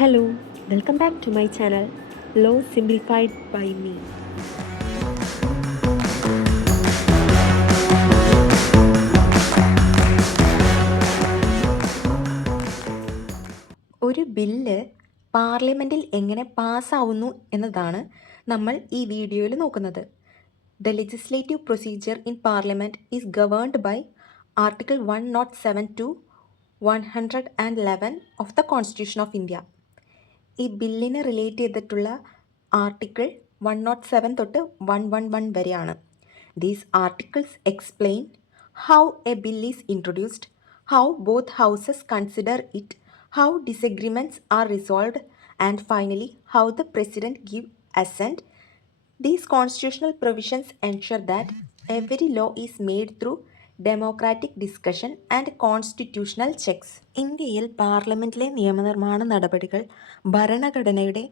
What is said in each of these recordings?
Hello, welcome back to my channel Law Simplified by me. ഒരു bill പാർലമെൻറ്റിൽ എങ്ങനെ പാസ്സാവുന്നു എന്നതാണ് നമ്മൾ ഈ വീഡിയോയിൽ നോക്കുന്നത്. The legislative procedure in parliament is governed by article 107 to 111 of the constitution of India. ഈ ബില്ലിന് റിലേറ്റ് ചെയ്തിട്ടുള്ള ആർട്ടിക്കിൾ 107 തൊട്ട് 111 വരെയാണ്. These articles explain how a bill is introduced, how both houses consider it, how disagreements are resolved, and finally how the president give assent. These constitutional provisions ensure that every law is made through democratic discussion and constitutional checks. ഇന്ത്യയിൽ പാർലമെൻറ്റിലെ നിയമനിർമ്മാണ നടപടികൾ ഭരണഘടനയുടെ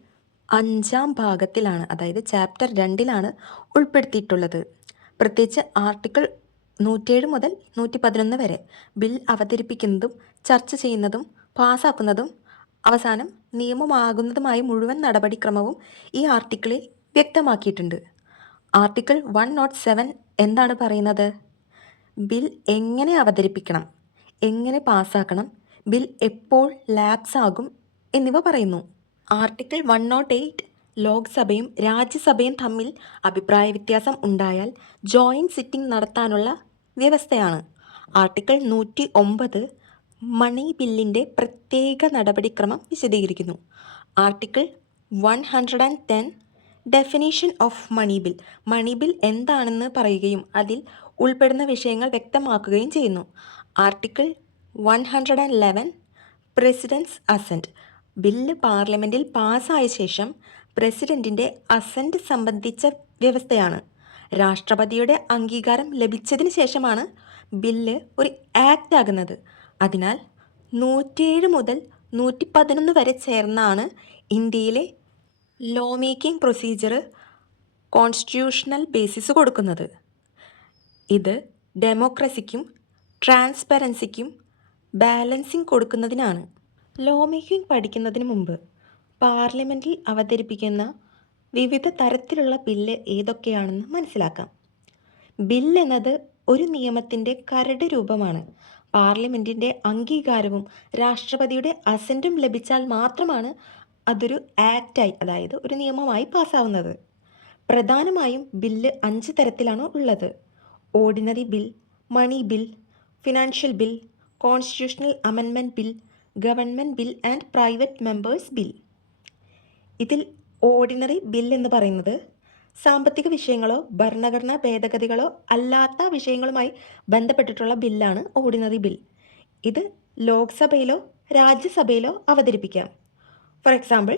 5-ാം ഭാഗത്തിലാണ്, അതായത് chapter 2-ലാണ് ഉൾപ്പെടുത്തിയിട്ടുള്ളത്. പ്രത്യേകിച്ച് article 107 മുതൽ 111 വരെ bill അവതരിപ്പിക്കുന്നതും ചർച്ച ചെയ്യുന്നതും പാസ്സാക്കുന്നതും അവസാനം നിയമമാകുന്നതുമായ മുഴുവൻ നടപടിക്രമവും ഈ ആർട്ടിക്കിളിൽ വ്യക്തമാക്കിയിട്ടുണ്ട്. ആർട്ടിക്കിൾ 107 എന്താണ് പറയുന്നത്? ബിൽ എങ്ങനെ അവതരിപ്പിക്കണം, എങ്ങനെ പാസ്സാക്കണം, ബിൽ എപ്പോൾ ലാപ്സ് ആകും എന്നിവ പറയുന്നു. ആർട്ടിക്കിൾ 108 ലോക്സഭയും രാജ്യസഭയും തമ്മിൽ അഭിപ്രായ വ്യത്യാസം ഉണ്ടായാൽ ജോയിൻറ്റ് സിറ്റിംഗ് നടത്താനുള്ള വ്യവസ്ഥയാണ്. ആർട്ടിക്കിൾ 109 മണി ബില്ലിൻ്റെ പ്രത്യേക നടപടിക്രമം വിശദീകരിക്കുന്നു. Article 110 definition of money bill, money bill എന്താണെന്ന് പറയുകയും അതിൽ ഉൾപ്പെടുന്ന വിഷയങ്ങൾ വ്യക്തമാക്കുകയും ചെയ്യുന്നു. ആർട്ടിക്കിൾ 111 പ്രസിഡൻസ് അസെൻറ്റ്, ബില്ല് പാർലമെൻറ്റിൽ പാസ്സായ ശേഷം പ്രസിഡൻറ്റിൻ്റെ അസെൻറ്റ് സംബന്ധിച്ച വ്യവസ്ഥയാണ്. രാഷ്ട്രപതിയുടെ അംഗീകാരം ലഭിച്ചതിന് ശേഷമാണ് ബില്ല് ഒരു ആക്റ്റ് ആകുന്നത്. അതിനാൽ 107 മുതൽ 111 വരെ ചേർന്നാണ് ഇന്ത്യയിലെ law making procedure constitutional basis കൊടുക്കുന്നത്. ഇത് ഡെമോക്രസിക്കും ട്രാൻസ്പെറൻസിക്കും ബാലൻസിങ് കൊടുക്കുന്നതിനാണ്. ലോ മേക്കിംഗ് പഠിക്കുന്നതിന് മുമ്പ് പാർലമെൻറ്റിൽ അവതരിപ്പിക്കുന്ന വിവിധ തരത്തിലുള്ള ബില്ല് ഏതൊക്കെയാണെന്ന് മനസ്സിലാക്കാം. ബില്ല് എന്നത് ഒരു നിയമത്തിൻ്റെ കരട് രൂപമാണ്. പാർലമെൻറ്റിൻ്റെ അംഗീകാരവും രാഷ്ട്രപതിയുടെ അസെൻറ്റും ലഭിച്ചാൽ മാത്രമാണ് അതൊരു ആക്റ്റായി, അതായത് ഒരു നിയമമായി പാസ്സാവുന്നത്. പ്രധാനമായും ബില്ല് 5 തരത്തിലാണ് ഉള്ളത്: ordinary bill, money bill, financial bill, constitutional amendment bill, government bill and private members bill. ഇതിൽ ഓർഡിനറി ബിൽ എന്ന് പറയുന്നത് സാമ്പത്തിക വിഷയങ്ങളോ ഭരണഘടനാ ഭേദഗതികളോ അല്ലാത്ത വിഷയങ്ങളുമായി ബന്ധപ്പെട്ടിട്ടുള്ള ബില്ലാണ് ഓർഡിനറി ബിൽ. ഇത് ലോക്സഭയിലോ രാജ്യസഭയിലോ അവതരിപ്പിക്കാം. For example,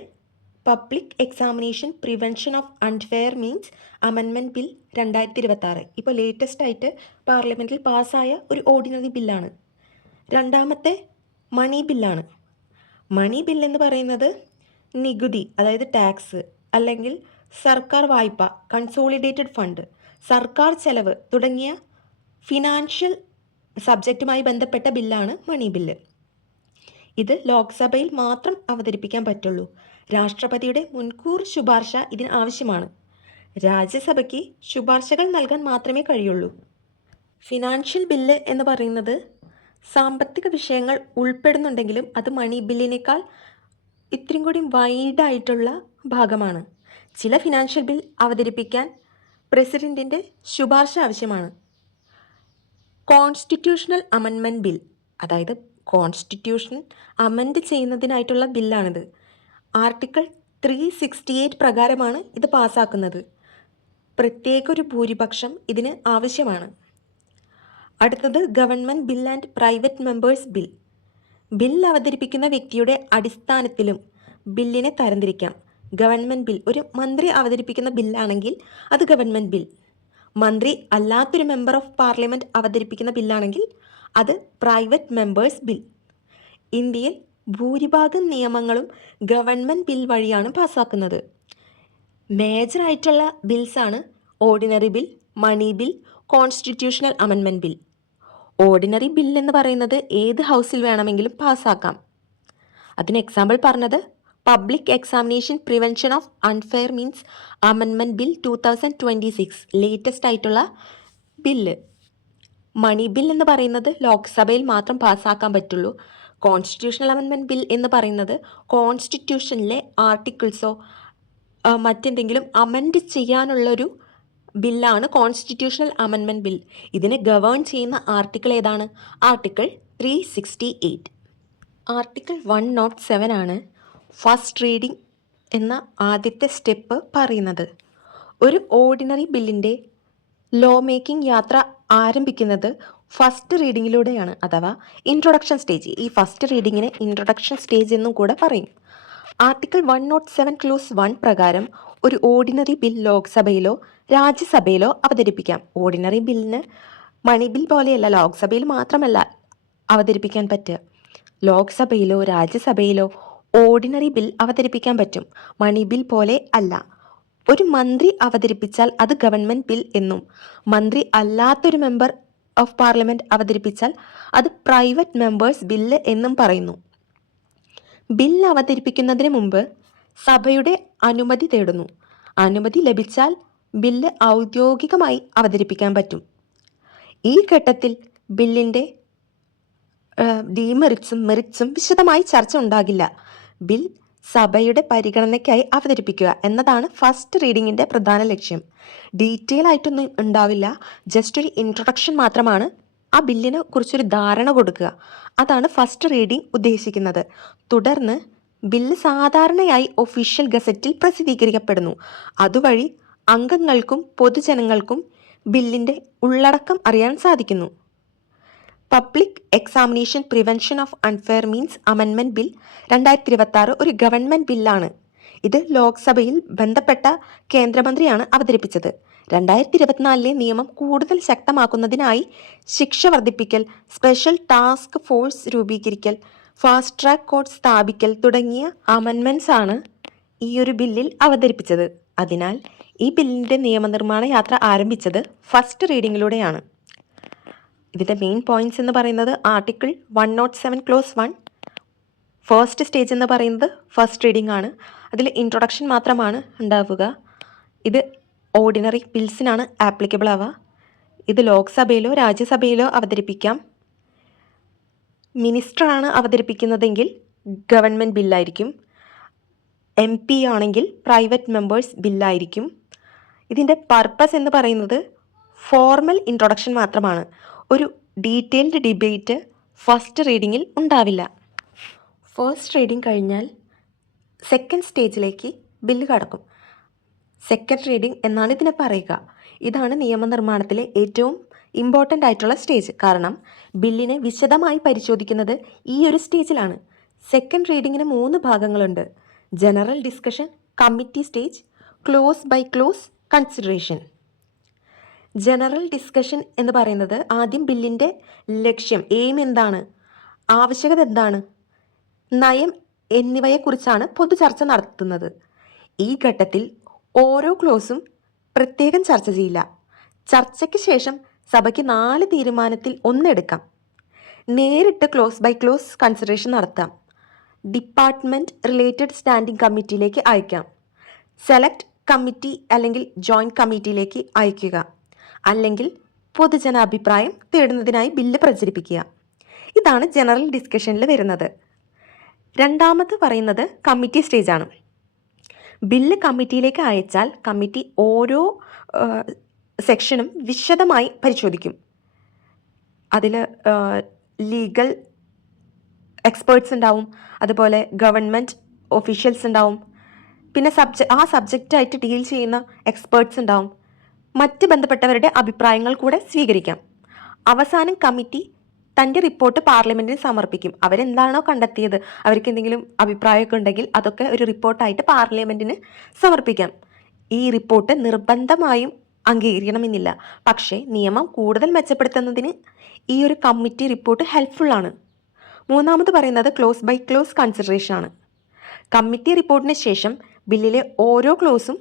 public examination prevention of unfair means amendment bill 2026 ഇപ്പോൾ ലേറ്റസ്റ്റ് ആയിട്ട് പാർലമെൻറ്റിൽ പാസ്സായ ഒരു ഓർഡിനറി ബില്ലാണ്. രണ്ടാമത്തെ മണി ബില്ലാണ്. മണി ബിൽ എന്ന് പറയുന്നത് നികുതി, അതായത് ടാക്സ്, അല്ലെങ്കിൽ സർക്കാർ വായ്പ, കൺസോളിഡേറ്റഡ് ഫണ്ട്, സർക്കാർ ചെലവ് തുടങ്ങിയ ഫിനാൻഷ്യൽ സബ്ജക്റ്റുമായി ബന്ധപ്പെട്ട ബില്ലാണ് മണി ബില്ല്. ഇത് ലോക്സഭയിൽ മാത്രം അവതരിപ്പിക്കാൻ പറ്റുള്ളൂ. രാഷ്ട്രപതിയുടെ മുൻകൂർ ശുപാർശ ഇതിന് ആവശ്യമാണ്. രാജ്യസഭയ്ക്ക് ശുപാർശകൾ നൽകാൻ മാത്രമേ കഴിയുള്ളൂ. ഫിനാൻഷ്യൽ ബില്ല് എന്ന് പറയുന്നത് സാമ്പത്തിക വിഷയങ്ങൾ ഉൾപ്പെടുന്നുണ്ടെങ്കിലും അത് മണി ബില്ലിനേക്കാൾ ഇത്രയും കൂടി വൈഡായിട്ടുള്ള ഭാഗമാണ്. ചില ഫിനാൻഷ്യൽ ബിൽ അവതരിപ്പിക്കാൻ പ്രസിഡൻറ്റിൻ്റെ ശുപാർശ ആവശ്യമാണ്. കോൺസ്റ്റിറ്റ്യൂഷണൽ അമെൻമെൻറ്റ് ബിൽ, അതായത് കോൺസ്റ്റിറ്റ്യൂഷൻ അമെൻഡ് ചെയ്യുന്നതിനായിട്ടുള്ള ബില്ലാണിത്. ആർട്ടിക്കിൾ 368 പ്രകാരമാണ് ഇത് പാസ്സാക്കുന്നത്. പ്രത്യേക ഒരു ഭൂരിപക്ഷം ഇതിന് ആവശ്യമാണ്. അടുത്തത് government bill and private members bill. Bill അവതരിപ്പിക്കുന്ന വ്യക്തിയുടെ അടിസ്ഥാനത്തിലും ബില്ലിനെ തരംതിരിക്കാം. ഗവൺമെൻറ് ബിൽ ഒരു മന്ത്രി അവതരിപ്പിക്കുന്ന ബില്ലാണെങ്കിൽ അത് ഗവൺമെൻറ് ബിൽ. മന്ത്രി അല്ലാത്തൊരു മെമ്പർ ഓഫ് പാർലമെൻറ്റ് അവതരിപ്പിക്കുന്ന ബില്ലാണെങ്കിൽ അത് പ്രൈവറ്റ് മെമ്പേഴ്സ് ബിൽ. ഇന്ത്യയിൽ ഭൂരിഭാഗം നിയമങ്ങളും ഗവൺമെൻറ് ബിൽ വഴിയാണ് പാസ്സാക്കുന്നത്. മേജറായിട്ടുള്ള ബിൽസാണ് ordinary bill, money bill, constitutional amendment bill. Ordinary bill എന്ന് പറയുന്നത് ഏത് ഹൗസിൽ വേണമെങ്കിലും പാസ്സാക്കാം. അതിന് എക്സാമ്പിൾ പറഞ്ഞത് public examination prevention of unfair means amendment bill 2026 latest ആയിട്ടുള്ള ബില്ല്. മണി ബിൽ എന്ന് പറയുന്നത് ലോക്സഭയിൽ മാത്രം പാസ്സാക്കാൻ പറ്റുള്ളൂ. കോൺസ്റ്റിറ്റ്യൂഷണൽ അമെൻമെൻറ്റ് ബിൽ എന്ന് പറയുന്നത് കോൺസ്റ്റിറ്റ്യൂഷനിലെ ആർട്ടിക്കിൾസോ മറ്റെന്തെങ്കിലും അമെൻഡ് ചെയ്യാനുള്ളൊരു ബില്ലാണ് കോൺസ്റ്റിറ്റ്യൂഷണൽ അമെൻമെൻറ്റ് ബിൽ. ഇതിനെ ഗവേൺ ചെയ്യുന്ന ആർട്ടിക്കിൾ ഏതാണ്? ആർട്ടിക്കിൾ 368. ആർട്ടിക്കിൾ 107 ആണ് ഫസ്റ്റ് റീഡിംഗ് എന്ന ആദ്യത്തെ സ്റ്റെപ്പ് പറയുന്നത്. ഒരു ഓർഡിനറി ബില്ലിൻ്റെ ലോ മേക്കിംഗ് യാത്ര ആരംഭിക്കുന്നത് ഫസ്റ്റ് റീഡിങ്ങിലൂടെയാണ്, അഥവാ ഇൻട്രൊഡക്ഷൻ സ്റ്റേജ്. ഈ ഫസ്റ്റ് റീഡിങ്ങിനെ ഇൻട്രൊഡക്ഷൻ സ്റ്റേജ് എന്നും കൂടെ പറയും. ആർട്ടിക്കിൾ 107 ക്ലോസ് 1 പ്രകാരം ഒരു ഓർഡിനറി ബിൽ ലോക്സഭയിലോ രാജ്യസഭയിലോ അവതരിപ്പിക്കാം. ഓർഡിനറി ബില്ലിന് മണി ബിൽ പോലെയല്ല ലോക്സഭയിൽ മാത്രമല്ല അവതരിപ്പിക്കാൻ പറ്റുക. ലോക്സഭയിലോ രാജ്യസഭയിലോ ഓർഡിനറി ബിൽ അവതരിപ്പിക്കാൻ പറ്റും, മണി ബിൽ പോലെ അല്ല. ഒരു മന്ത്രി അവതരിപ്പിച്ചാൽ അത് ഗവൺമെൻറ് ബിൽ എന്നും, മന്ത്രി അല്ലാത്തൊരു മെമ്പർ ഓഫ് പാർലമെൻറ്റ് അവതരിപ്പിച്ചാൽ അത് പ്രൈവറ്റ് മെമ്പേഴ്സ് ബില്ല് എന്നും പറയുന്നു. ബില്ല് അവതരിപ്പിക്കുന്നതിന് മുമ്പ് സഭയുടെ അനുമതി തേടുന്നു. അനുമതി ലഭിച്ചാൽ ബില്ല് ഔദ്യോഗികമായി അവതരിപ്പിക്കാൻ പറ്റും. ഈ ഘട്ടത്തിൽ ബില്ലിൻ്റെ ഡീമെറിറ്റ്സും മെറിറ്റ്സും വിശദമായി ചർച്ച ഉണ്ടാകില്ല. ബിൽ സഭയുടെ പരിഗണനയ്ക്കായി അവതരിപ്പിക്കുക എന്നതാണ് ഫസ്റ്റ് റീഡിങ്ങിൻ്റെ പ്രധാന ലക്ഷ്യം. ഡീറ്റെയിൽ ആയിട്ടൊന്നും ഉണ്ടാവില്ല, ജസ്റ്റ് ഒരു ഇൻട്രൊഡക്ഷൻ മാത്രമാണ്, ആ ബില്ലിനെ കുറിച്ചൊരു ധാരണ കൊടുക്കുക. അതാണ് ഫസ്റ്റ് റീഡിംഗ് ഉദ്ദേശിക്കുന്നത്. തുടർന്ന് ബില്ല് സാധാരണയായി ഒഫീഷ്യൽ ഗസറ്റിൽ പ്രസിദ്ധീകരിക്കപ്പെടുന്നു. അതുവഴി അംഗങ്ങൾക്കും പൊതുജനങ്ങൾക്കും ബില്ലിൻ്റെ ഉള്ളടക്കം അറിയാൻ സാധിക്കുന്നു. Public examination prevention of unfair means amendment bill 2026 ഒരു ഗവൺമെൻറ് ബില്ലാണ്. ഇത് ലോക്സഭയിൽ ബന്ധപ്പെട്ട കേന്ദ്രമന്ത്രിയാണ് അവതരിപ്പിച്ചത്. 2024 നിയമം കൂടുതൽ ശക്തമാക്കുന്നതിനായി ശിക്ഷ വർദ്ധിപ്പിക്കൽ, സ്പെഷ്യൽ ടാസ്ക് ഫോഴ്സ് രൂപീകരിക്കൽ, ഫാസ്റ്റ് ട്രാക്ക് കോർട്ട് സ്ഥാപിക്കൽ തുടങ്ങിയ അമെൻമെൻറ്റ്സ് ആണ് ഈ ഒരു ബില്ലിൽ അവതരിപ്പിച്ചത്. അതിനാൽ ഈ ബില്ലിൻ്റെ നിയമനിർമ്മാണ യാത്ര ആരംഭിച്ചത് ഫസ്റ്റ് റീഡിങ്ങിലൂടെയാണ്. ഇതിൻ്റെ മെയിൻ പോയിൻറ്റ്സ് എന്ന് പറയുന്നത് ആർട്ടിക്കിൾ 107 ക്ലോസ് 1 ഫസ്റ്റ് സ്റ്റേജ് എന്ന് പറയുന്നത് ഫസ്റ്റ് റീഡിംഗ് ആണ്. അതിൽ ഇൻട്രൊഡക്ഷൻ മാത്രമാണ് ഉണ്ടാവുക. ഇത് ഓർഡിനറി ബിൽസിനാണ് ആപ്ലിക്കബിൾ ആവുക. ഇത് ലോക്സഭയിലോ രാജ്യസഭയിലോ അവതരിപ്പിക്കാം. മിനിസ്റ്ററാണ് അവതരിപ്പിക്കുന്നതെങ്കിൽ ഗവൺമെൻറ് ബില്ലായിരിക്കും. MP ആണെങ്കിൽ പ്രൈവറ്റ് മെമ്പേഴ്സ് ബില്ലായിരിക്കും. ഇതിൻ്റെ പർപ്പസ് എന്ന് പറയുന്നത് ഫോർമൽ ഇൻട്രൊഡക്ഷൻ മാത്രമാണ്. ഒരു ഡീറ്റെയിൽഡ് ഡിബേറ്റ് ഫസ്റ്റ് റീഡിങ്ങിൽ ഉണ്ടാവില്ല. ഫസ്റ്റ് റീഡിംഗ് കഴിഞ്ഞാൽ സെക്കൻഡ് സ്റ്റേജിലേക്ക് ബില്ല് കടക്കും. സെക്കൻഡ് റീഡിംഗ് എന്നാണ് ഇതിനെ പറയുക. ഇതാണ് നിയമനിർമ്മാണത്തിലെ ഏറ്റവും ഇമ്പോർട്ടൻ്റ് ആയിട്ടുള്ള സ്റ്റേജ്. കാരണം ബില്ലിനെ വിശദമായി പരിശോധിക്കുന്നത് ഈ ഒരു സ്റ്റേജിലാണ്. സെക്കൻഡ് റീഡിങ്ങിന് 3 ഭാഗങ്ങളുണ്ട്: general discussion, committee stage, clause by clause consideration. General discussion എന്ന് പറയുന്നത് ആദ്യം ബില്ലിൻ്റെ ലക്ഷ്യം, എയിം എന്താണ്, ആവശ്യകത എന്താണ്, നയം എന്നിവയെക്കുറിച്ചാണ് പൊതുചർച്ച നടത്തുന്നത്. ഈ ഘട്ടത്തിൽ ഓരോ ക്ലോസും പ്രത്യേകം ചർച്ച ചെയ്യില്ല. ചർച്ചയ്ക്ക് ശേഷം സഭയ്ക്ക് 4 തീരുമാനത്തിൽ ഒന്നെടുക്കാം. നേരിട്ട് ക്ലോസ് ബൈ ക്ലോസ് കൺസിഡറേഷൻ നടത്താം. ഡിപ്പാർട്ട്മെൻറ്റ് റിലേറ്റഡ് സ്റ്റാൻഡിംഗ് കമ്മിറ്റിയിലേക്ക് അയക്കാം. സെലക്ട് കമ്മിറ്റി അല്ലെങ്കിൽ ജോയിൻറ്റ് കമ്മിറ്റിയിലേക്ക് അയക്കുക. അല്ലെങ്കിൽ പൊതുജനാഭിപ്രായം തേടുന്നതിനായി ബില്ല് പ്രചരിപ്പിക്കുക. ഇതാണ് ജനറൽ ഡിസ്കഷനിൽ വരുന്നത്. രണ്ടാമത് പറയുന്നത് കമ്മിറ്റി സ്റ്റേജാണ്. ബില്ല് കമ്മിറ്റിയിലേക്ക് അയച്ചാൽ കമ്മിറ്റി ഓരോ സെക്ഷനും വിശദമായി പരിശോധിക്കും. അതിൽ ലീഗൽ എക്സ്പേർട്സ് ഉണ്ടാവും, അതുപോലെ ഗവൺമെൻറ് ഒഫീഷ്യൽസ് ഉണ്ടാവും, പിന്നെ ആ സബ്ജക്റ്റായിട്ട് ഡീൽ ചെയ്യുന്ന എക്സ്പേർട്സ് ഉണ്ടാവും. മറ്റ് ബന്ധപ്പെട്ടവരുടെ അഭിപ്രായങ്ങൾ കൂടെ സ്വീകരിക്കാം. അവസാനം കമ്മിറ്റി തൻ്റെ റിപ്പോർട്ട് പാർലമെൻറ്റിന് സമർപ്പിക്കും. അവരെന്താണോ കണ്ടെത്തിയത്, അവർക്ക് എന്തെങ്കിലും അഭിപ്രായമൊക്കെ ഉണ്ടെങ്കിൽ അതൊക്കെ ഒരു റിപ്പോർട്ടായിട്ട് പാർലമെൻറ്റിന് സമർപ്പിക്കാം. ഈ റിപ്പോർട്ട് നിർബന്ധമായും അംഗീകരിക്കണമെന്നില്ല, പക്ഷേ നിയമം കൂടുതൽ മെച്ചപ്പെടുത്തുന്നതിന് ഈ ഒരു കമ്മിറ്റി റിപ്പോർട്ട് ഹെൽപ്ഫുള്ളാണ്. മൂന്നാമത് പറയുന്നത് ക്ലോസ് ബൈ ക്ലോസ് കൺസിഡറേഷൻ ആണ്. കമ്മിറ്റി റിപ്പോർട്ടിന് ശേഷം ബില്ലിലെ ഓരോ ക്ലോസും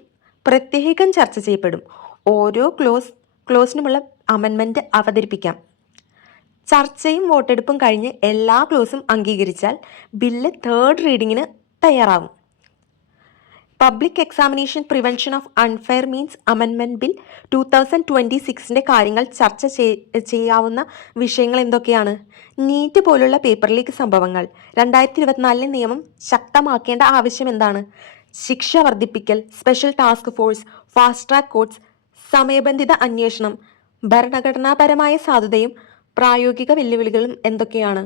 പ്രത്യേകം ചർച്ച ചെയ്യപ്പെടും. ഓരോ ക്ലോസിനുമുള്ള അമെൻമെൻറ്റ് അവതരിപ്പിക്കാം. ചർച്ചയും വോട്ടെടുപ്പും കഴിഞ്ഞ് എല്ലാ ക്ലോസും അംഗീകരിച്ചാൽ ബില്ല് തേർഡ് റീഡിങ്ങിന് തയ്യാറാവും. Public examination prevention of unfair means amendment bill 2026 കാര്യങ്ങൾ ചർച്ച ചെയ്യാവുന്ന വിഷയങ്ങൾ എന്തൊക്കെയാണ്? നീറ്റ് പോലുള്ള പേപ്പർ ലീക്ക് സംഭവങ്ങൾ. 2024 നിയമം ശക്തമാക്കേണ്ട ആവശ്യം എന്താണ്? ശിക്ഷ വർദ്ധിപ്പിക്കൽ, special task force, fast track courts, സമയബന്ധിത അന്വേഷണം, ഭരണഘടനാപരമായ സാധുതയും പ്രായോഗിക വെല്ലുവിളികളും എന്തൊക്കെയാണ്?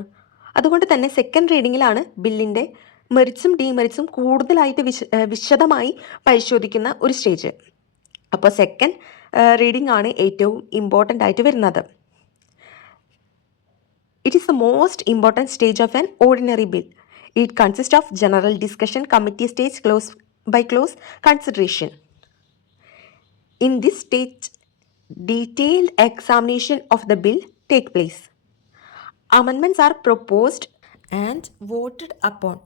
അതുകൊണ്ട് തന്നെ സെക്കൻഡ് റീഡിങ്ങിലാണ് ബില്ലിൻ്റെ മെറിറ്റ്സും ഡീമെറിറ്റ്സും കൂടുതലായിട്ട് വിശദമായി പരിശോധിക്കുന്ന ഒരു സ്റ്റേജ്. അപ്പോൾ സെക്കൻഡ് റീഡിംഗ് ആണ് ഏറ്റവും ഇമ്പോർട്ടൻ്റ് ആയിട്ട് വരുന്നത്. It is the most important stage of an ordinary bill. It consist of general discussion, committee stage, clause by clause consideration. In this stage, detailed examination of the bill take place. Amendments are proposed and voted upon.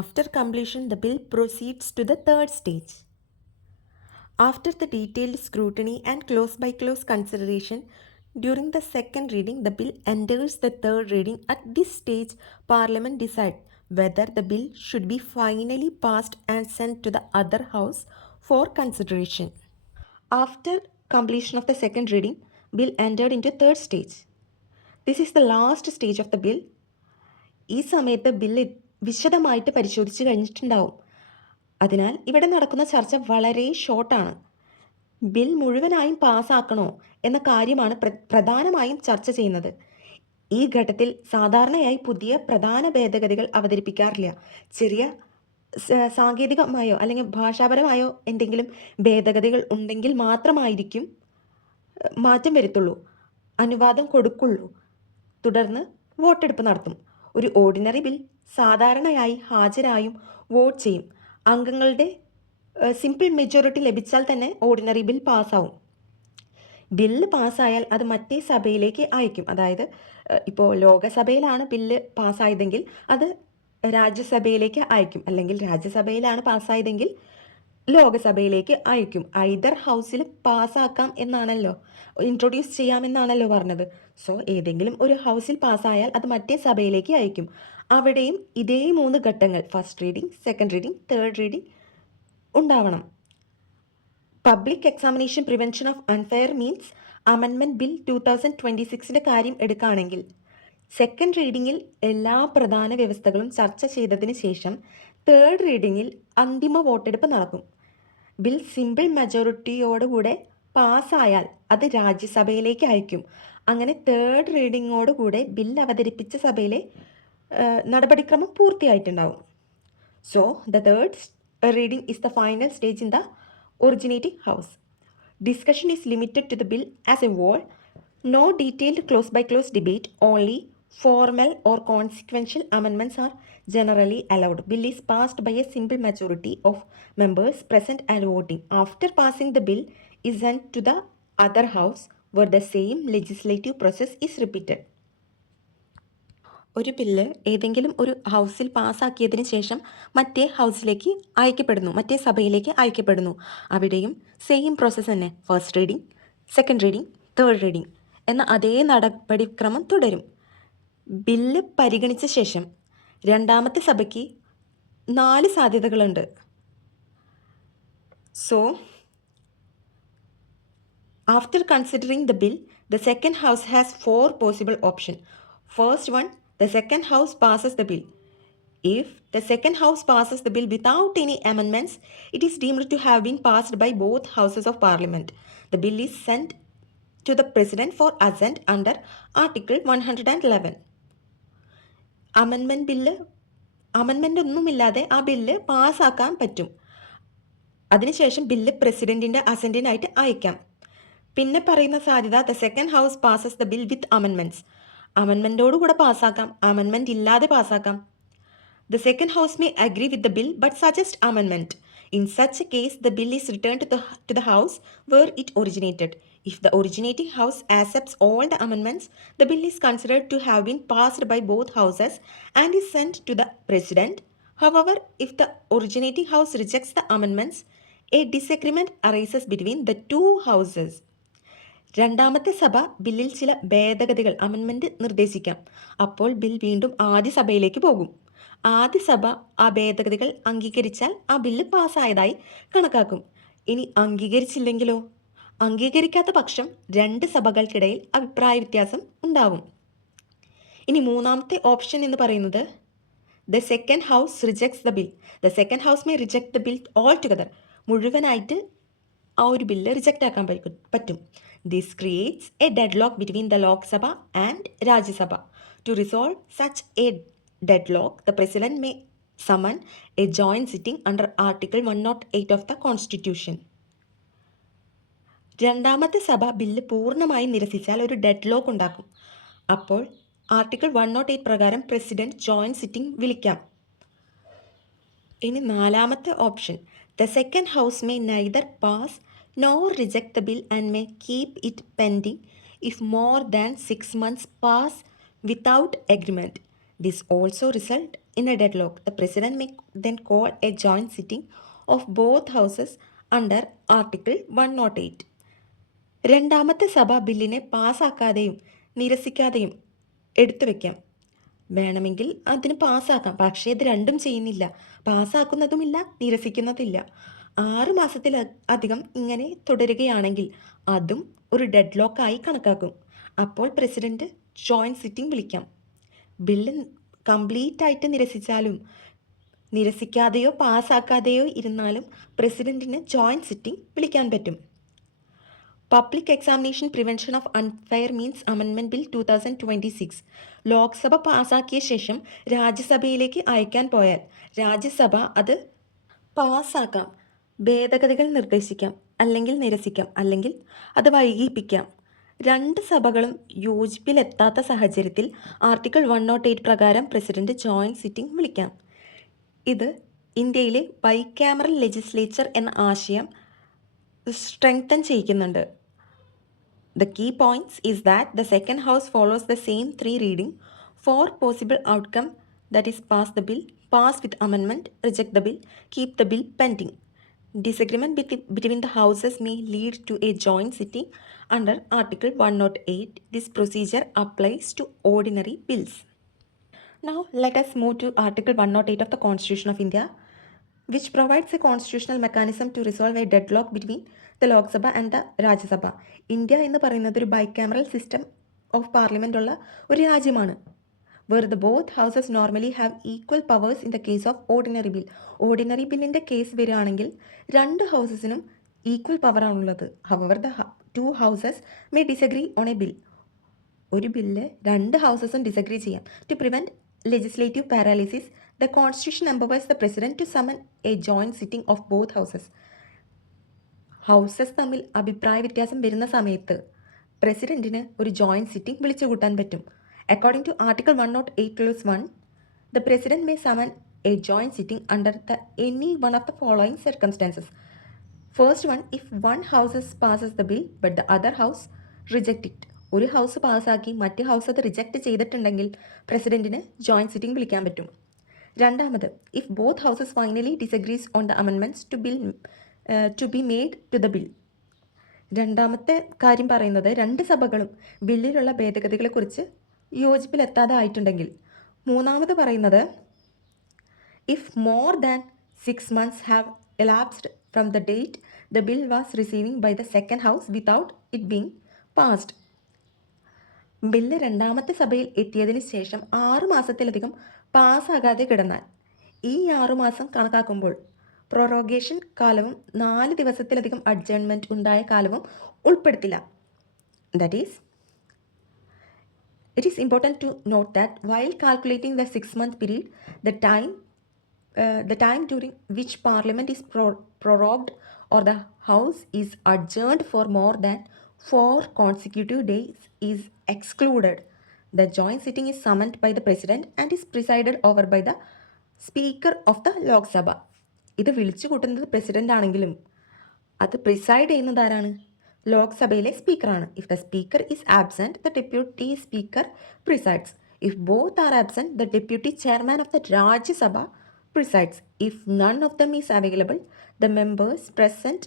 After completion, the bill proceeds to the third stage. After the detailed scrutiny and close-by-close consideration, during the second reading, the bill enters the third reading. At this stage, Parliament decides whether the bill should be finally passed and sent to the other house for consideration. After completion of the second reading, bill entered into third stage. This is the last stage of the bill. ഈ സമയത്ത് bill വിശദമായിട്ട് പരിശോധിച്ച് കഴിഞ്ഞിട്ടുണ്ടാവും. അതിനാൽ ഇവിടെ നടക്കുന്ന ചർച്ച വളരെ ഷോർട്ടാണ്. Bill മുഴുവനായും പാസ്സാക്കണോ എന്ന കാര്യമാണ് പ്രധാനമായും ചർച്ച ചെയ്യുന്നത്. ഈ ഘട്ടത്തിൽ സാധാരണയായി പുതിയ പ്രധാന ഭേദഗതികൾ അവതരിപ്പിക്കാറില്ല. ചെറിയ സാങ്കേതികമായോ അല്ലെങ്കിൽ ഭാഷാപരമായോ എന്തെങ്കിലും ഭേദഗതികൾ ഉണ്ടെങ്കിൽ മാത്രമായിരിക്കും മാറ്റം വരുത്തുള്ളൂ, അനുവാദം കൊടുക്കുള്ളൂ. തുടർന്ന് വോട്ടെടുപ്പ് നടത്തും. ഒരു ഓർഡിനറി ബിൽ സാധാരണയായി ഹാജരായും വോട്ട് ചെയ്യും. അംഗങ്ങളുടെ സിമ്പിൾ മെജോറിറ്റി ലഭിച്ചാൽ തന്നെ ഓർഡിനറി ബിൽ പാസ്സാവും. ബില്ല് പാസ്സായാൽ അത് മറ്റേ സഭയിലേക്ക് അയക്കും. അതായത് ഇപ്പോൾ ലോകസഭയിലാണ് ബില്ല് പാസ്സായതെങ്കിൽ അത് രാജ്യസഭയിലേക്ക് അയക്കും, അല്ലെങ്കിൽ രാജ്യസഭയിലാണ് പാസ്സായതെങ്കിൽ ലോകസഭയിലേക്ക് അയക്കും. ഐദർ ഹൗസിൽ പാസ്സാക്കാം എന്നാണല്ലോ, ഇൻട്രൊഡ്യൂസ് ചെയ്യാമെന്നാണല്ലോ പറഞ്ഞത്. സോ ഏതെങ്കിലും ഒരു ഹൗസിൽ പാസ്സായാൽ അത് മറ്റേ സഭയിലേക്ക് അയക്കും. അവിടെയും ഇതേ 3 ഘട്ടങ്ങൾ, first reading, second reading, third reading ഉണ്ടാവണം. Public examination prevention of unfair means amendment bill 2026 കാര്യം എടുക്കുകയാണെങ്കിൽ സെക്കൻഡ് റീഡിങ്ങിൽ എല്ലാ പ്രധാന വ്യവസ്ഥകളും ചർച്ച ചെയ്തതിന് ശേഷം തേർഡ് റീഡിങ്ങിൽ അന്തിമ വോട്ടെടുപ്പ് നടക്കും. ബിൽ സിമ്പിൾ മെജോറിറ്റിയോടുകൂടെ പാസ്സായാൽ അത് രാജ്യസഭയിലേക്ക് അയക്കും. അങ്ങനെ തേർഡ് റീഡിങ്ങോടുകൂടെ ബിൽ അവതരിപ്പിച്ച സഭയിലെ നടപടിക്രമം പൂർത്തിയായിട്ടുണ്ടാവും. So the third reading is the final stage in the originating house. Discussion is limited to the bill as a whole. No detailed close-by-close debate, only formal or consequential amendments are generally allowed. Bill is passed by a simple majority of members present and voting. After passing, the bill is sent to the other house where the same legislative process is repeated. ഒരു bill ഏതെങ്കിലും ഒരു ഹൗസിൽ പാസ്സാക്കിയതിന് ശേഷം മറ്റേ ഹൗസിലേക്ക് അയക്കപ്പെടുന്നു, മറ്റേ സഭയിലേക്ക് അയക്കപ്പെടുന്നു. അവിടെയും സെയിം പ്രോസസ്സ് തന്നെ, first reading, second reading, third reading എന്ന അതേ നടപടിക്രമം തുടരും. ബില്ല് പരിഗണിച്ച ശേഷം രണ്ടാമത്തെ സഭയ്ക്ക് 4 സാധ്യതകളുണ്ട്. So after considering the bill, the second house has 4 possible options. First one, the second house passes the bill. If the second house passes the bill without any amendments, it is deemed to have been passed by both houses of parliament. The bill is sent to the president for assent under Article 111. അമെൻമെൻ്റ് ഒന്നുമില്ലാതെ ആ bill പാസ്സാക്കാൻ പറ്റും. അതിനുശേഷം bill പ്രസിഡൻറ്റിൻ്റെ അസൻറ്റിനായിട്ട് അയക്കാം. പിന്നെ പറയുന്ന സാധ്യത, the second house passes the bill with amendments. അമെൻമെൻറ്റോടുകൂടെ പാസ്സാക്കാം, അമെൻമെൻറ്റ് ഇല്ലാതെ പാസ്സാക്കാം. The second house may agree with the bill but suggest amendment. In such a case, the bill is returned to the house where it originated. If the originating house accepts all the amendments, the bill is considered to have been passed by both houses and is sent to the president. However, if the originating house rejects the amendments, a disagreement arises between the two houses. രണ്ടാമത്തെ സഭ ബില്ലിൽ ചില ഭേദഗതികൾ, amendment നിർദ്ദേശിക്കാം. അപ്പോൾ bill വീണ്ടും ആദ്യ സഭയിലേക്ക് പോകും. ആദ്യ സഭ ആ ഭേദഗതികൾ അംഗീകരിച്ചാൽ ആ ബില്ല് പാസ്സായതായി കണക്കാക്കും. ഇനി അംഗീകരിച്ചില്ലെങ്കിലോ? അംഗീകരിക്കാത്ത പക്ഷം രണ്ട് സഭകൾക്കിടയിൽ അഭിപ്രായ വ്യത്യാസം ഉണ്ടാവും. ഇനി മൂന്നാമത്തെ ഓപ്ഷൻ എന്ന് പറയുന്നത് the second house rejects the bill. The second house may reject the bill all together. മുഴുവനായിട്ട് ആ ഒരു ബില്ല് റിജക്റ്റ് ആക്കാൻ പറ്റും. This creates a deadlock between the Lok Sabha and Rajya Sabha. To resolve such a deadlock, the President may summon a joint sitting under Article 108 of the Constitution. രണ്ടാമത്തെ സഭ bill പൂർണ്ണമായി നിരസിച്ചാൽ ഒരു deadlock ഉണ്ടാക്കും. അപ്പോൾ ആർട്ടിക്കിൾ 108 പ്രകാരം പ്രസിഡന്റ് ജോയിന്റ് സിറ്റിംഗ് വിളിക്കാം. ഇനി നാലാമത്തെ option, the second house may neither pass nor reject the bill and may keep it pending if more than 6 months pass without agreement. This also result in a deadlock. The President may then call a joint sitting of both houses under Article 108. രണ്ടാമത്തെ സഭ ബില്ലിനെ പാസ്സാക്കാതെയും നിരസിക്കാതെയും എടുത്തു വയ്ക്കാം. വേണമെങ്കിൽ അതിന് പാസ്സാക്കാം. പക്ഷേ ഇത് രണ്ടും ചെയ്യുന്നില്ല. പാസ്സാക്കുന്നതുമില്ല, നിരസിക്കുന്നതില്ല. 6 മാസത്തിലധികം ഇങ്ങനെ തുടരുകയാണെങ്കിൽ അതും ഒരു ഡെഡ്ലോക്കായി കണക്കാക്കും. അപ്പോൾ പ്രസിഡന്റ് ജോയിന്റ് സിറ്റിംഗ് വിളിക്കാം. ബില്ല് കംപ്ലീറ്റ് ആയിട്ട് നിരസിച്ചാലും നിരസിക്കാതെയോ പാസ്സാക്കാതെയോ ഇരുന്നാലും പ്രസിഡന്റിന് ജോയിന്റ് സിറ്റിംഗ് വിളിക്കാൻ പറ്റും. Public examination prevention of unfair means amendment bill 2026 Lok Sabha പാസ്സാക്കിയ ശേഷം രാജ്യസഭയിലേക്ക് അയക്കാൻ പോയാൽ രാജ്യസഭ അത് പാസ്സാക്കാം. ഭേദഗതികൾ നിർദ്ദേശിക്കാം, അല്ലെങ്കിൽ നിരസിക്കാം, അല്ലെങ്കിൽ അത് വൈകിപ്പിക്കാം. രണ്ട് സഭകളും യോജിപ്പിലെത്താത്ത സാഹചര്യത്തിൽ ആർട്ടിക്കിൾ 108 പ്രകാരം പ്രസിഡന്റ് ജോയിന്റ് സിറ്റിംഗ് വിളിക്കാം. ഇത് ഇന്ത്യയിലെ ബൈക്യാമറൽ ലെജിസ്ലേച്ചർ എന്ന ആശയം strengthen ചെയ്യിക്കുന്നുണ്ട്. The key points is that the second house follows the same 3 reading for possible outcome, that is pass the bill, pass with amendment, reject the bill, keep the bill pending. Disagreement between the houses may lead to a joint sitting under Article 108. This procedure applies to ordinary bills. Now let us move to Article 108 of the Constitution of India, which provides a constitutional mechanism to resolve a deadlock between the Lok Sabha and the Rajya Sabha. India എന്ന് പറയുന്നത് ഒരു bicameral system of parliament ഉള്ള ഒരു രാജ്യമാണ്. where the both houses normally have equal powers in the case of ordinary bill. Ordinary ബില്ലിൻ്റെ case വരികയാണെങ്കിൽ രണ്ട് ഹൗസസിനും equal പവറാണുള്ളത്. however the two houses may disagree on a bill. ഒരു ബില്ല് രണ്ട് ഹൗസസും disagree ചെയ്യാം. To prevent legislative paralysis, the Constitution empowers the President to summon a joint sitting of both houses. Houses തമ്മിൽ അഭിപ്രായ വ്യത്യാസം വരുന്ന സമയത്ത് പ്രസിഡന്റിന് ഒരു ജോയിന്റ് സിറ്റിംഗ് വിളിച്ചു കൂട്ടാൻ പറ്റും. According to article 108 clause 1, the President may summon a joint sitting under any one of the following circumstances. First one, if one house passes the bill but the other house reject it. ഒരു house പാസ്സാക്കി മറ്റ് house അത് reject ചെയ്തിട്ടുണ്ടെങ്കിൽ പ്രസിഡന്റിന് joint sitting വിളിക്കാൻ പറ്റും. രണ്ടാമത്, if both houses finally disagrees on the amendments to be made to the bill. രണ്ടാമത്തെ കാര്യം പറയുന്നത് രണ്ട് സഭകളും ബില്ലിലുള്ള ഭേദഗതികളെക്കുറിച്ച് യോജിപ്പിലെത്താതെ ആയിട്ടുണ്ടെങ്കിൽ. മൂന്നാമത് പറയുന്നത് if more than 6 months have elapsed from the date the bill was receiving by the second house without it being passed. Bill രണ്ടാമത്തെ സഭയിൽ എത്തിയതിന് ശേഷം 6 മാസത്തിലധികം പാസ്സാകാതെ കിടന്നാൽ ഈ 6 മാസം കണക്കാക്കുമ്പോൾ പ്രൊറോഗേഷൻ കാലവും 4 ദിവസത്തിലധികം അഡ്ജേൺമെൻറ്റ് ഉണ്ടായ കാലവും ഉൾപ്പെടുത്തില്ല. That is, it is important to note that while calculating the 6-month period, the time during which Parliament is prorogued or the House is adjourned for more than 4 consecutive days is excluded. The joint sitting is summoned by the President and is presided over by the Speaker of the Lok Sabha. ഇത് വിളിച്ചു കൂട്ടുന്നത് president ആണെങ്കിലും അത് പ്രിസൈഡ് ചെയ്യുന്നത് ആരാണ്? ലോക്സഭയിലെ സ്പീക്കറാണ്. If the speaker is absent, the deputy speaker presides. If both are absent, the deputy chairman of the Rajya Sabha presides. If none of them is available, the members present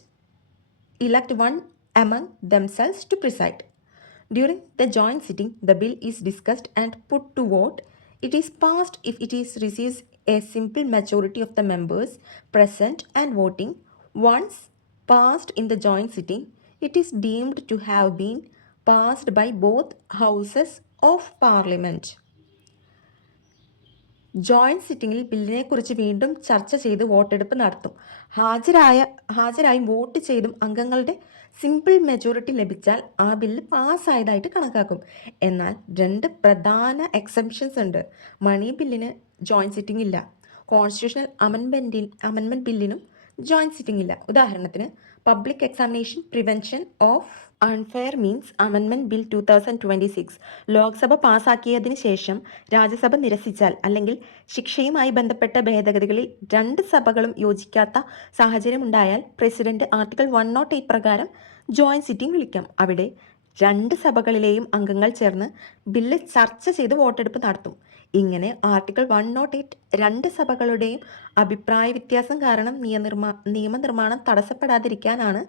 elect one among themselves to preside. During the joint sitting, the bill is discussed and put to vote. It is passed if it receives a simple majority of the members present and voting, once passed in the joint sitting, it is deemed to have been passed by both houses of parliament. Joint സിറ്റിങ്ങിൽ ബില്ലിനെക്കുറിച്ച് വീണ്ടും ചർച്ച ചെയ്ത് വോട്ടെടുപ്പ് നടത്തും. ഹാജരായി vote ചെയ്തും അംഗങ്ങളുടെ സിമ്പിൾ മെജോറിറ്റി ലഭിച്ചാൽ ആ ബില്ല് പാസ്സായതായിട്ട് കണക്കാക്കും. എന്നാൽ 2 പ്രധാന എക്സെപ്ഷൻസ് ഉണ്ട്. മണി ബില്ലിന് ജോയിൻറ്റ് സിറ്റിംഗ് ഇല്ല. കോൺസ്റ്റിറ്റ്യൂഷണൽ അമെൻമെൻറ്റ് ബില്ലിനും ജോയിൻറ്റ് സിറ്റിംഗ് ഇല്ല. ഉദാഹരണത്തിന് public examination prevention of unfair means amendment bill 2026 Lok Sabha പാസാക്കിയതിന് ശേഷം രാജ്യസഭ നിരസിച്ചാൽ അല്ലെങ്കിൽ ശിക്ഷയുമായി ബന്ധപ്പെട്ട ഭേദഗതികളിൽ 2 സഭകളും യോജിക്കാത്ത സാഹചര്യമുണ്ടായാൽ പ്രസിഡന്റ് ആർട്ടിക്കിൾ 108 പ്രകാരം ജോയിൻറ്റ് സിറ്റിംഗ് വിളിക്കാം. അവിടെ 2 സഭകളിലെയും അംഗങ്ങൾ ചേർന്ന് ബില്ല് ചർച്ച ചെയ്ത് വോട്ടെടുപ്പ് നടത്തും. ഇങ്ങനെ ആർട്ടിക്കിൾ 108 2 സഭകളുടെയും അഭിപ്രായ വ്യത്യാസം കാരണം നിയമനിർമ്മാണം തടസ്സപ്പെടാതിരിക്കാനാണ്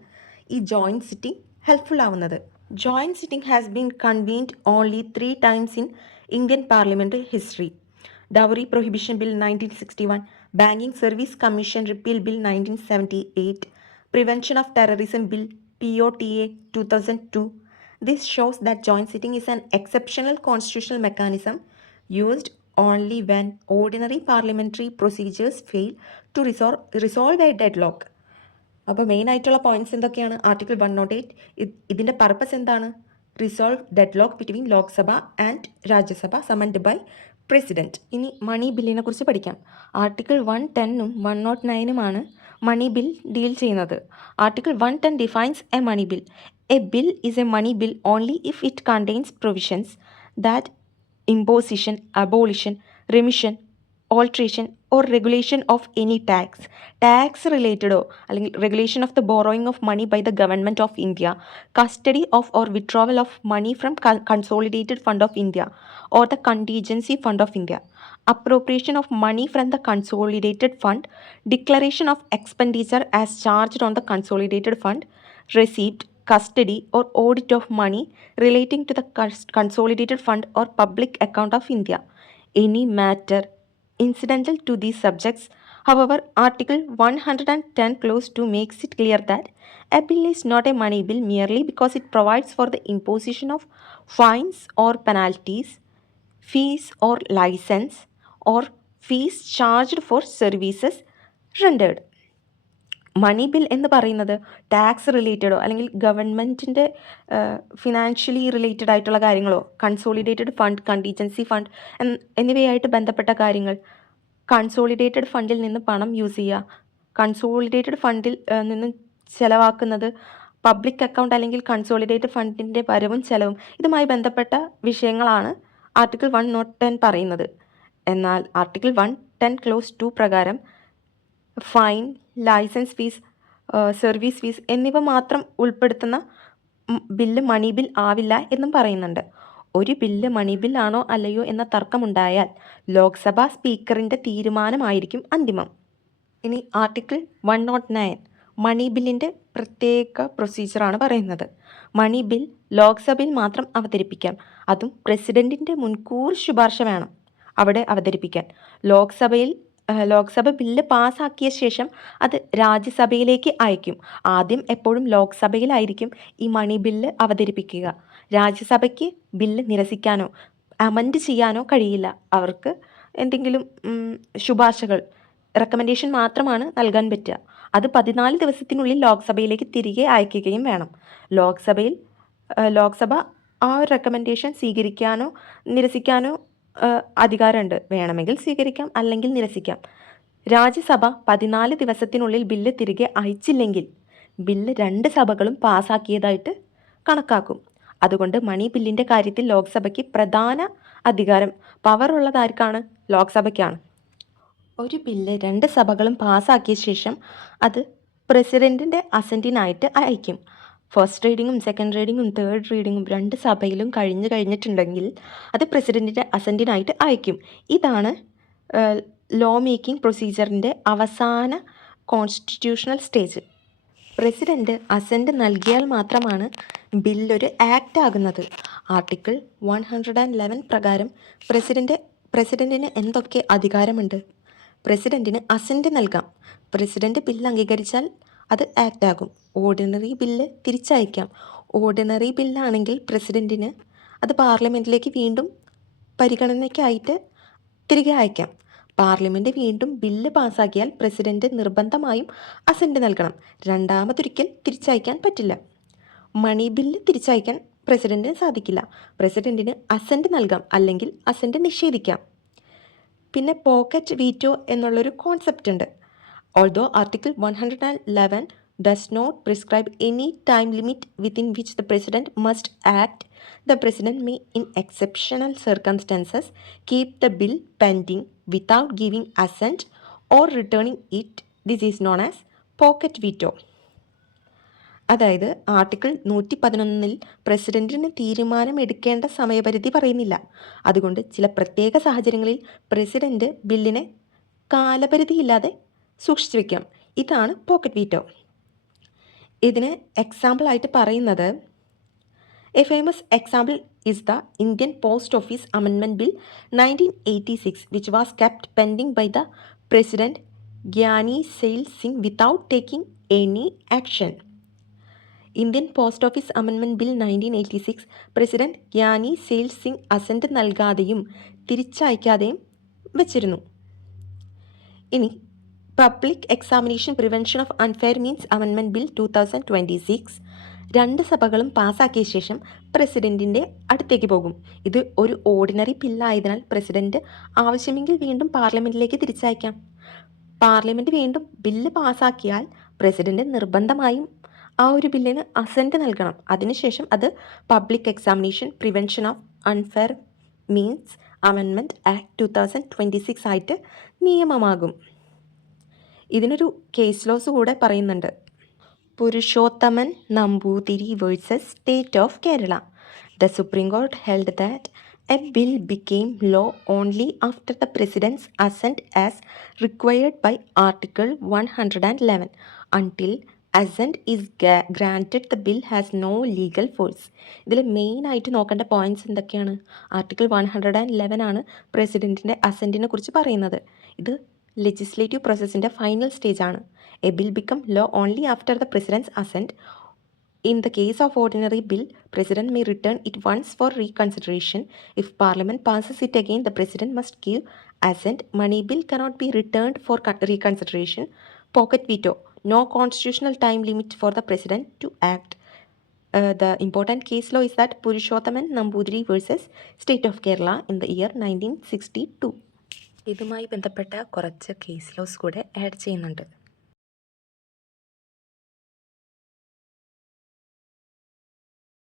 ഈ ജോയിൻറ്റ് സിറ്റിംഗ് ഹെൽപ്ഫുൾ ആവുന്നത്. Joint sitting has been convened only 3 times in Indian parliamentary history. Dowry prohibition bill 1961, banking service commission repeal bill 1978, prevention of terrorism bill POTA 2002. This shows that joint sitting is an exceptional constitutional mechanism used only when ordinary parliamentary procedures fail to resolve a deadlock. അപ്പോൾ main ആയിട്ടുള്ള points എന്തൊക്കെയാണ്? Article 108 ഇതിൻ്റെ purpose എന്താണ്? Resolve deadlock between Lok Sabha and Rajya Sabha summoned by president. ഇനി money ബില്ലിനെ കുറിച്ച് പഠിക്കാം. Article 110ഉം 109ഉമാണ് മണി ബിൽ ഡീൽ ചെയ്യുന്നത്. Article 110 defines a money bill. A bill is a money bill only if it contains provisions that imposition, abolition, remission, alteration or regulation of any tax related അല്ലെങ്കിൽ regulation of the borrowing of money by the government of India, custody of or withdrawal of money from consolidated fund of India or the contingency fund of India, appropriation of money from the consolidated fund, declaration of expenditure as charged on the consolidated fund, received, custody or audit of money relating to the consolidated fund or public account of India, any matter incidental to these subjects. However, Article 110 Clause 2 makes it clear that a bill is not a money bill merely because it provides for the imposition of fines or penalties, fees or license, or fees charged for services rendered. Money bill എന്ന് പറയുന്നത് tax റിലേറ്റഡോ അല്ലെങ്കിൽ ഗവൺമെൻറ്റിൻ്റെ financially related ആയിട്ടുള്ള കാര്യങ്ങളോ consolidated fund, contingency fund എന്നിവയായിട്ട് ബന്ധപ്പെട്ട കാര്യങ്ങൾ, consolidated ഫണ്ടിൽ നിന്ന് പണം യൂസ് ചെയ്യുക, കൺസോളിഡേറ്റഡ് ഫണ്ടിൽ നിന്ന് ചിലവാക്കുന്നത് പബ്ലിക് അക്കൗണ്ട് അല്ലെങ്കിൽ കൺസോളിഡേറ്റഡ് ഫണ്ടിൻ്റെ വരവും ചെലവും ഇതുമായി ബന്ധപ്പെട്ട വിഷയങ്ങളാണ് ആർട്ടിക്കിൾ 110 പറയുന്നത്. എന്നാൽ ആർട്ടിക്കിൾ 110 Clause 2 പ്രകാരം fine, licence fees, service fees എന്നിവ മാത്രം ഉൾപ്പെടുത്തുന്ന ബില്ല് മണി ബിൽ ആവില്ല എന്നും പറയുന്നുണ്ട്. ഒരു ബില്ല് മണി ബില്ലാണോ അല്ലയോ എന്ന തർക്കമുണ്ടായാൽ ലോക്സഭാ സ്പീക്കറിൻ്റെ തീരുമാനമായിരിക്കും അന്തിമം. ഇനി ആർട്ടിക്കിൾ 109 മണി ബില്ലിൻ്റെ പ്രത്യേക പ്രൊസീജിയറാണ് പറയുന്നത്. മണി ബിൽ ലോക്സഭയിൽ മാത്രം അവതരിപ്പിക്കാം. അതും പ്രസിഡൻറ്റിൻ്റെ മുൻകൂർ ശുപാർശ വേണം അവിടെ അവതരിപ്പിക്കാൻ. ലോക്സഭ ബില്ല് പാസ്സാക്കിയ ശേഷം അത് രാജ്യസഭയിലേക്ക് അയക്കും. ആദ്യം എപ്പോഴും ലോക്സഭയിലായിരിക്കും ഈ മണി ബില്ല് അവതരിപ്പിക്കുക. രാജ്യസഭയ്ക്ക് ബില്ല് നിരസിക്കാനോ അമെൻഡ് ചെയ്യാനോ കഴിയില്ല. അവർക്ക് എന്തെങ്കിലും ശുപാർശകൾ, റെക്കമെൻഡേഷൻ മാത്രമാണ് നൽകാൻ പറ്റുക. അത് 14 ദിവസത്തിനുള്ളിൽ ലോക്സഭയിലേക്ക് തിരികെ അയക്കുകയും വേണം. ലോക്സഭ ആ ഒരു റെക്കമെൻഡേഷൻ സ്വീകരിക്കാനോ നിരസിക്കാനോ അധികാരമുണ്ട്. വേണമെങ്കിൽ സ്വീകരിക്കാം, അല്ലെങ്കിൽ നിരസിക്കാം. രാജ്യസഭ 14 ദിവസത്തിനുള്ളിൽ ബില്ല് തിരികെ അയച്ചില്ലെങ്കിൽ ബില്ല് 2 സഭകളും പാസ്സാക്കിയതായിട്ട് കണക്കാക്കും. അതുകൊണ്ട് മണി ബില്ലിൻ്റെ കാര്യത്തിൽ ലോക്സഭയ്ക്ക് പ്രധാന അധികാരം, പവർ ഉള്ളതാർക്കാണ്? ലോക്സഭയ്ക്കാണ്. ഒരു ബില്ല് 2 സഭകളും പാസ്സാക്കിയ ശേഷം അത് പ്രസിഡൻറ്റിൻ്റെ അസൻറ്റിനായിട്ട് അയക്കും. ഫസ്റ്റ് റീഡിങ്ങും സെക്കൻഡ് റീഡിങ്ങും തേർഡ് റീഡിങ്ങും 2 സഭയിലും കഴിഞ്ഞിട്ടുണ്ടെങ്കിൽ അത് പ്രസിഡൻറ്റിൻ്റെ അസൻറ്റിനായിട്ട് അയക്കും. ഇതാണ് ലോ മേക്കിംഗ് പ്രൊസീജിയറിൻ്റെ അവസാന കോൺസ്റ്റിറ്റ്യൂഷണൽ സ്റ്റേജ്. പ്രസിഡൻറ്റ് അസൻറ്റ് നൽകിയാൽ മാത്രമാണ് ബില്ലൊരു ആക്റ്റ് ആകുന്നത്. ആർട്ടിക്കിൾ 111 പ്രകാരം പ്രസിഡൻറ്റിന് എന്തൊക്കെ അധികാരമുണ്ട്? പ്രസിഡൻറ്റിന് അസൻറ്റ് നൽകാം. പ്രസിഡൻറ്റ് ബില്ല് അംഗീകരിച്ചാൽ അത് ആക്റ്റ് ആകും. ഓർഡിനറി ബില്ല് തിരിച്ചയക്കാം. ഓർഡിനറി ബില്ലാണെങ്കിൽ പ്രസിഡൻറ്റിന് അത് പാർലമെൻറ്റിലേക്ക് വീണ്ടും പരിഗണനയ്ക്കായിട്ട് തിരികെ അയക്കാം. പാർലമെൻറ്റ് വീണ്ടും ബില്ല് പാസ്സാക്കിയാൽ പ്രസിഡൻറ്റ് നിർബന്ധമായും അസൻറ്റ് നൽകണം. രണ്ടാമതൊരിക്കൽ തിരിച്ചയക്കാൻ പറ്റില്ല. മണി ബില്ല് തിരിച്ചയക്കാൻ പ്രസിഡൻറ്റിന് സാധിക്കില്ല. പ്രസിഡൻറ്റിന് അസൻറ്റ് നൽകാം, അല്ലെങ്കിൽ അസൻറ്റ് നിഷേധിക്കാം. പിന്നെ പോക്കറ്റ് വീറ്റോ എന്നുള്ളൊരു കോൺസെപ്റ്റ് ഉണ്ട്. Although article 111 does not prescribe any time limit within which the president must act, the president may in exceptional circumstances keep the bill pending without giving assent or returning it. This is known as pocket veto. അതായത് article 111 പ്രസിഡൻറ്റിന് തീരുമാനമെടുക്കേണ്ട സമയപരിധി പറയുന്നില്ല. അതുകൊണ്ട് ചില പ്രത്യേക സാഹചര്യങ്ങളിൽ president ബില്ലിനെ കാലപരിധിയില്ലാതെ സൂക്ഷിച്ചു വയ്ക്കാം. ഇതാണ് പോക്കറ്റ് വീറ്റോ. ഇതിന് എക്സാമ്പിളായിട്ട് പറയുന്നത്, A famous example is the Indian Post Office Amendment Bill 1986, which was kept pending by the President Gyani Zail Singh without taking any action. Indian post office amendment bill 1986 president Giani Zail Singh assent നൽകാതെയും തിരിച്ചയക്കാതെയും വച്ചിരുന്നു. ഇനി public examination prevention of unfair means amendment bill 2026 രണ്ട് സഭകളും പാസ്സാക്കിയ ശേഷം പ്രസിഡൻറ്റിൻ്റെ അടുത്തേക്ക് പോകും. ഇത് ഒരു ഓർഡിനറി ബില്ലായതിനാൽ പ്രസിഡൻറ്റ് ആവശ്യമെങ്കിൽ വീണ്ടും പാർലമെൻറ്റിലേക്ക് തിരിച്ചയക്കാം. പാർലമെൻറ്റ് വീണ്ടും ബില്ല് പാസ്സാക്കിയാൽ പ്രസിഡൻറ്റ് നിർബന്ധമായും ആ ഒരു ബില്ലിന് അസൻറ്റ് നൽകണം. അതിനുശേഷം അത് public examination prevention of unfair means amendment act 2026 ആയിട്ട് നിയമമാകും. ഇതിനൊരു കേസ് ലോസ് കൂടെ പറയുന്നുണ്ട്. Purushothaman Namboothiri versus state of Kerala. The Supreme Court held that a bill became law only after the President's assent as required by Article 111. Until assent is granted, the bill has no legal force. ഇതിൽ മെയിനായിട്ട് നോക്കേണ്ട points എന്തൊക്കെയാണ്? Article 111 ആണ് പ്രസിഡൻറ്റിൻ്റെ അസൻറ്റിനെ കുറിച്ച് പറയുന്നത്. ഇത് legislative പ്രോസസ്സിൻ്റെ final stage ആണ്. A bill become law only after the president's assent. In the case of ordinary bill, President may return it once for reconsideration. If Parliament passes it again, the President must give assent. Money bill cannot be returned for reconsideration. Pocket veto. No constitutional time limit for the President to act. The important case law is that Purushothaman Nambudiri versus State of Kerala in the year 1962. ഇതുമായി ബന്ധപ്പെട്ട കുറച്ച് case loss കൂടെ add ചെയ്യുന്നുണ്ട്.